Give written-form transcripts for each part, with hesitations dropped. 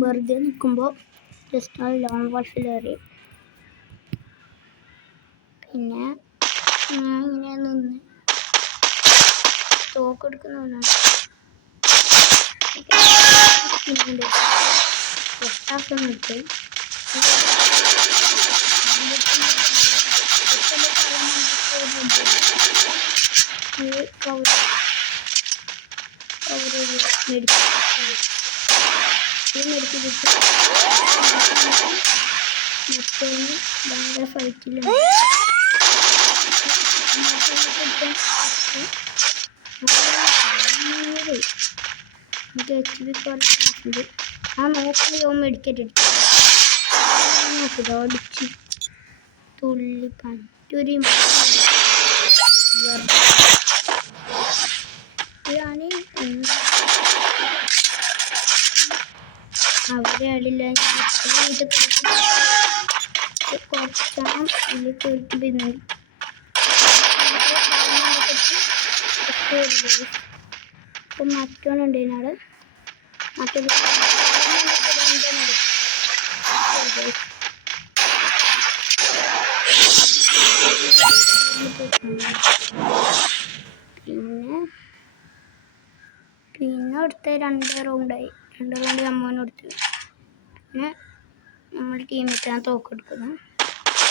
വെറുതെ നിൽക്കുമ്പോൾ just long വാൾഫിലേറി. പിന്നെ ഇങ്ങനെ നിന്ന് തോക്കെടുക്കുന്നവനാണ്. പിന്നീട് എടുത്ത് മറ്റൊന്ന് ഭയങ്കര ഫൈറ്റിലാണ്. എനിക്ക് HP കുറച്ചുണ്ട്. ആ നോക്കി മെഡിക്കറ്റ് അടിച്ചു നോക്കില്ല അടിച്ച് തുള്ളി പറ്റൊരു അവരെ അടില്ല ഇത് കുറച്ചാണ് ഇതിൽ കളിക്കുമ്പോൾ ഇപ്പം മറ്റോണുണ്ട് ഇതിനാട് മറ്റൊരു പിന്നെ അടുത്ത 2 റൗണ്ടായി. 2 റൗണ്ട് അമ്മോനെ കൊടുത്തു. പിന്നെ നമ്മുടെ ടീമിട്ടാണ് തോക്കെടുക്കുന്നു.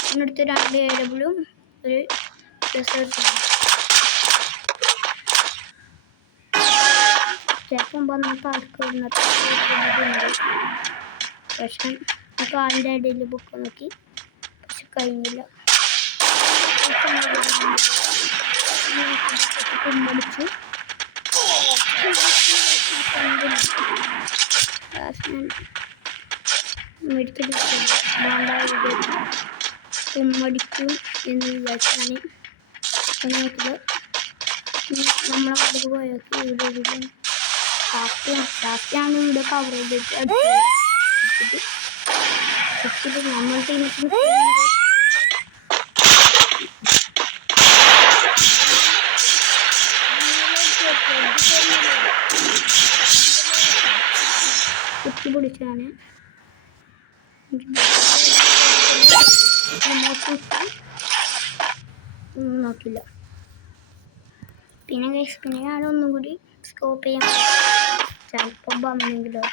പിന്നെ അടുത്ത് 2 AW ഒരു ഡെസേർട്ട്. ചിലപ്പം നമുക്ക് ആൾക്കാരുണ്ട്. പക്ഷെ കാലിൻ്റെ ഇടയിൽ ബുക്ക് നോക്കി പക്ഷെ കഴിഞ്ഞില്ല. കുമ്പടിച്ച് മെഡിക്കൽ കുമ്മടിക്കും എന്ന് വിചാരിച്ചാണ് നോക്കിയത്. നമ്മളെ കടക്ക് പോയൊക്കെ ഇവിടെ ലാസ്റ്റാണ് ഇവിടെ കവർ ചെയ്തിട്ട് നമ്മൾ ടീമിന് കുത്തി പിടിച്ചാണ് നോക്കില്ല. പിന്നെ ഞാനൊന്നും കൂടി സ്കോപ്പ് ചെയ്യാൻ ചിലപ്പോൾ വന്നെങ്കിലും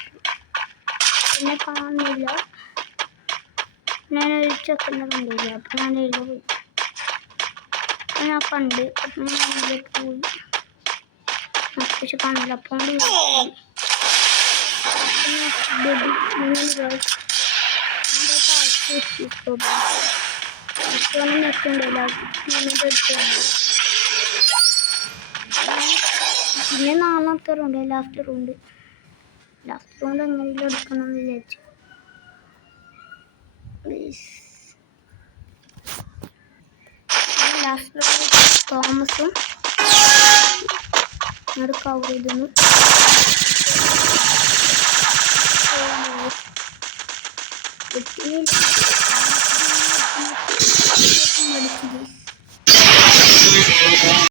പിന്നെ കാണുന്നില്ല. ഞാനൊരു ചെക്കനെ കണ്ടില്ല. അപ്പം ഞാൻ എഴുതി പോയി. ഞാൻ കണ്ട് അപ്പം ഞാനിലേക്ക് പോയി പക്ഷെ കാണില്ല. അപ്പം പിന്നെ 4ാമത്തെ റൗണ്ട് ലാസ്റ്റ് റൗണ്ട് എങ്ങനെയും എടുക്കണം എന്ന് വിചാരിച്ചു. ലാസ്റ്റ് റൗണ്ട് തോമസും അത് കവർ ചെയ്തു.